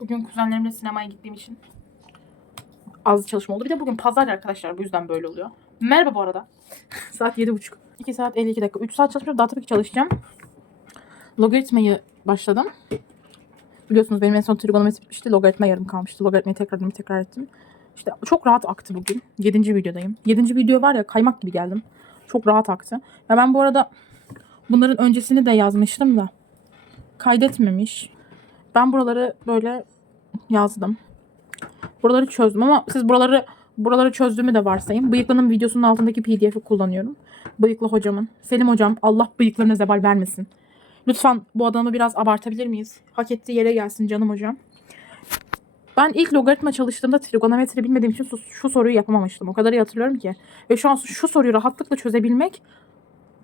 Bugün kuzenlerimle sinemaya gittiğim için az çalışma oldu. Bir de bugün pazar arkadaşlar bu yüzden böyle oluyor. Merhaba bu arada. saat 7.30. 2 saat 52 dakika. 3 saat çalışmıyorum. Daha tabii ki çalışacağım. Logaritmayı başladım. Biliyorsunuz benim en son trigonometri bitmişti. Logaritma yarım kalmıştı. Logaritmayı tekrar tekrar ettim. İşte çok rahat aktı bugün. 7. videodayım. 7. video var ya kaymak gibi geldim. Çok rahat aktı. Ya ben bu arada bunların öncesini de yazmıştım da kaydetmemiş. Ben buraları böyle yazdım. Buraları çözdüm ama siz buraları buraları çözdüğümü de varsayın. Bıyıklı'nın videosunun altındaki pdf'i kullanıyorum. Bıyıklı hocamın. Selim hocam Allah bıyıklarına zeval vermesin. Lütfen bu adamı biraz abartabilir miyiz? Hak ettiği yere gelsin canım hocam. Ben ilk logaritma çalıştığımda trigonometri bilmediğim için şu, şu soruyu yapamamıştım. O kadar iyi hatırlıyorum ki. Ve şu an şu soruyu rahatlıkla çözebilmek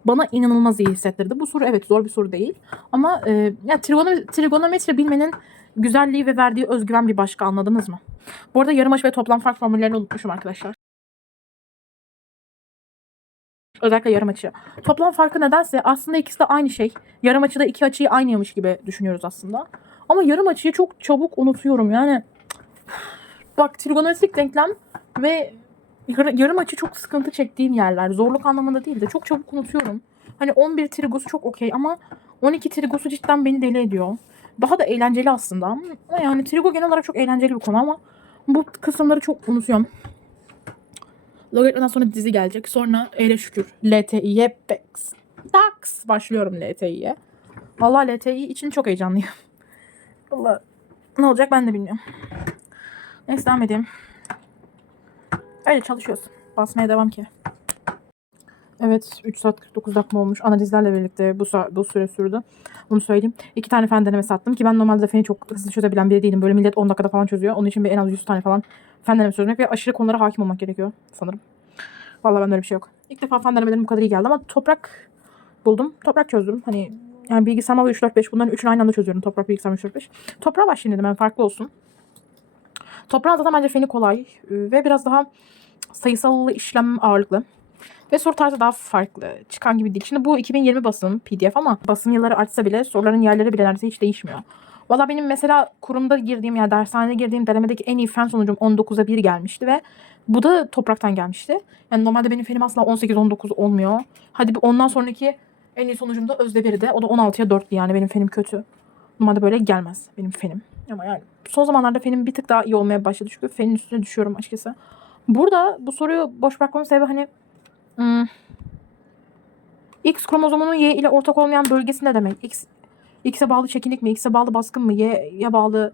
bana inanılmaz iyi hissettirdi. Bu soru evet zor bir soru değil. Ama e, ya trigonometri, trigonometri bilmenin güzelliği ve verdiği özgüven bir başka anladınız mı? Bu arada yarım açı ve toplam fark formüllerini unutmuşum arkadaşlar. Özellikle yarım açı. Toplam farkı nedense aslında ikisi de aynı şey. Yarım açıda iki açıyı aynıymış gibi düşünüyoruz aslında. Ama yarım açıyı çok çabuk unutuyorum. Yani bak trigonometrik denklem ve yarım açı çok sıkıntı çektiğim yerler. Zorluk anlamında değil de çok çabuk unutuyorum. Hani 11 trigosu çok okey ama 12 trigosu cidden beni deli ediyor. Daha da eğlenceli aslında. Ama yani trigo genel olarak çok eğlenceli bir konu ama bu kısımları çok unutuyorum. Logaritmadan sonra dizi gelecek. Sonra ele şükür LTI'ye PEX. DAX başlıyorum LTI'ye. Vallahi LTI için çok heyecanlıyım. Vallahi ne olacak ben de bilmiyorum. Neyse devam edeyim. Öyle çalışıyoruz. Basmaya devam ki. Evet 3 saat 49 dakika olmuş. Analizlerle birlikte bu, bu süre sürdü. Bunu söyleyeyim. İki tane fen denemesi attım ki ben normalde feni çok hızlı çözebilen biri değilim. Böyle millet 10 dakikada falan çözüyor. Onun için bir en az 100 tane falan fen denemesi çözmek ve aşırı konulara hakim olmak gerekiyor sanırım. Vallahi bende öyle bir şey yok. İlk defa fen denemelerim bu kadar iyi geldi ama toprak buldum. Toprak çözdüm. Hani yani bilgisayar sınavı 3 4 5 bunların üçünü aynı anda çözüyorum. Toprak bilgisayar 3 4 5. Toprağa başlayayım dedim ben farklı olsun. Toprağın zaten bence feni kolay ve biraz daha sayısal işlem ağırlıklı. Ve soru tarzı daha farklı. Çıkan gibi değil. Şimdi bu 2020 basım PDF ama basım yılları artsa bile soruların yerleri bile neredeyse hiç değişmiyor. Valla benim mesela kurumda girdiğim ya dershanede girdiğim denemedeki en iyi fen sonucum 19'a 1 gelmişti ve bu da topraktan gelmişti. Yani normalde benim fenim asla 18-19 olmuyor. Hadi bir ondan sonraki en iyi sonucum da özde birdi. O da 16'ya 4'tü yani benim fenim kötü. Normalde böyle gelmez benim fenim. Ama yani son zamanlarda fenim bir tık daha iyi olmaya başladı. Çünkü fenin üstüne düşüyorum açıkçası. Burada bu soruyu boş bırakmamın sebebi hani hmm, X kromozomunun Y ile ortak olmayan bölgesi ne demek? X X'e bağlı çekinik mi? X'e bağlı baskın mı? Y'ye bağlı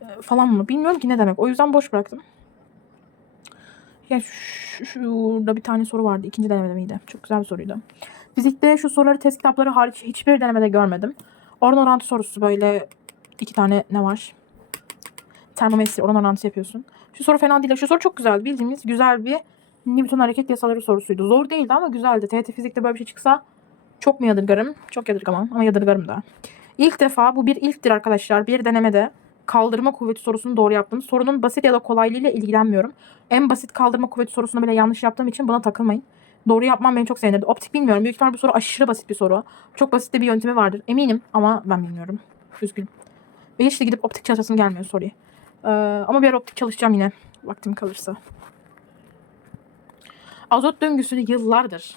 e, falan mı? Bilmiyorum ki ne demek. O yüzden boş bıraktım. Ya şu- şurada bir tane soru vardı. İkinci denemede miydi? Çok güzel bir soruydu. Fizikte şu soruları test kitapları hariç hiçbir denemede görmedim. Oran orantı sorusu böyle iki tane ne var? Termometri oran orantısı yapıyorsun. Şu soru fena değil. Şu soru çok güzel. Bildiğimiz güzel bir Newton hareket yasaları sorusuydu. Zor değildi ama güzeldi. TRT fizikte böyle bir şey çıksa çok mu yadırgarım? Çok yadırgamam ama yadırgarım da. İlk defa bu bir ilktir arkadaşlar. Bir denemede kaldırma kuvveti sorusunu doğru yaptım. Sorunun basit ya da kolaylığıyla ilgilenmiyorum. En basit kaldırma kuvveti sorusunu bile yanlış yaptığım için buna takılmayın. Doğru yapmam beni çok sevindirdi. Optik bilmiyorum. Büyük ihtimalle bu soru aşırı basit bir soru. Çok basit de bir yöntemi vardır. Eminim ama ben bilmiyorum. Üzgünüm. Ve hiç de gidip optik çalışasım gelmiyor soruyu. Ee, ama bir optik çalışacağım yine. Vaktim kalırsa. Azot döngüsünü yıllardır,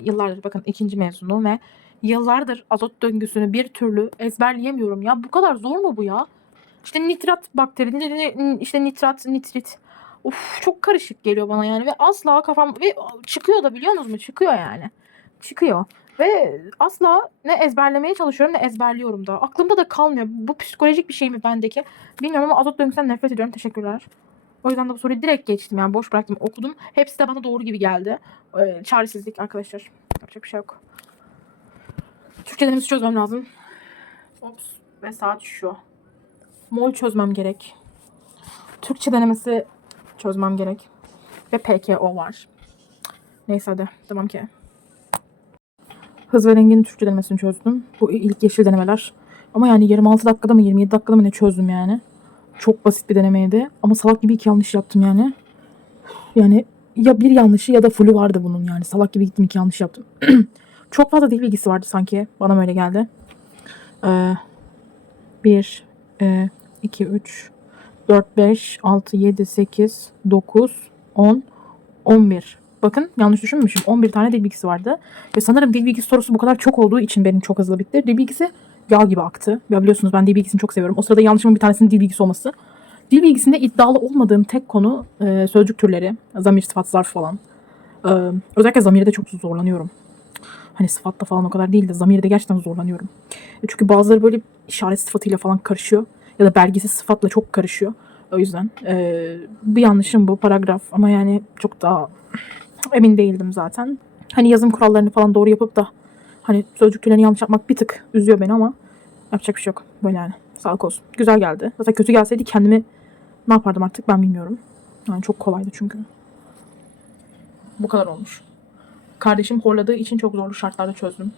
yıllardır bakın ikinci mezunu ve yıllardır azot döngüsünü bir türlü ezberleyemiyorum ya. Bu kadar zor mu bu ya? İşte nitrat bakteri, işte nitrat, nitrit. Of çok karışık geliyor bana yani ve asla kafam ve çıkıyor da biliyor musunuz mu? Çıkıyor yani. Çıkıyor. Ve asla ne ezberlemeye çalışıyorum ne ezberliyorum da. Aklımda da kalmıyor. Bu psikolojik bir şey mi bendeki? Bilmiyorum ama azot döngüsünden nefret ediyorum. Teşekkürler. O yüzden de bu soruyu direkt geçtim yani boş bıraktım okudum. Hepsi de bana doğru gibi geldi. Ee, çaresizlik arkadaşlar. Yapacak bir şey yok. Türkçe denemesi çözmem lazım. Ops ve saat şu. Mol çözmem gerek. Türkçe denemesi çözmem gerek. Ve PKO var. Neyse hadi devam ki. Hız ve rengin Türkçe denemesini çözdüm. Bu ilk yeşil denemeler. Ama yani 26 dakikada mı 27 dakikada mı ne çözdüm yani. Çok basit bir denemeydi. Ama salak gibi iki yanlış yaptım yani. Yani ya bir yanlışı ya da fullü vardı bunun yani. Salak gibi gittim iki yanlış yaptım. Çok fazla dil bilgisi vardı sanki. Bana mı öyle geldi. Ee, bir, e, 2, 3, 4, 5, 6, 7, 8, 9, 10, 11. Bakın yanlış düşünmüşüm. 11 tane dil bilgisi vardı. Ve sanırım dil bilgisi sorusu bu kadar çok olduğu için benim çok hızlı bitti. Dil bilgisi yağ gibi aktı. Ya biliyorsunuz ben dil bilgisini çok seviyorum. O sırada yanlışımın bir tanesinin dil bilgisi olması. Dil bilgisinde iddialı olmadığım tek konu e, sözcük türleri, zamir, sıfat, zarf falan. E, özellikle zamirde çok zorlanıyorum. Hani sıfatla falan o kadar değil de zamirde gerçekten zorlanıyorum. E, Çünkü bazıları böyle işaret sıfatıyla falan karışıyor. Ya da belgisiz sıfatla çok karışıyor. O yüzden e, bir yanlışım bu paragraf ama yani çok daha emin değildim zaten. Hani yazım kurallarını falan doğru yapıp da hani sözcük türlerini yanlış yapmak bir tık üzüyor beni ama yapacak bir şey yok. Böyle yani. Sağlık olsun. Güzel geldi. Zaten kötü gelseydi kendimi ne yapardım artık ben bilmiyorum. Yani çok kolaydı çünkü. Bu kadar olmuş. Kardeşim horladığı için çok zorlu şartlarda çözdüm.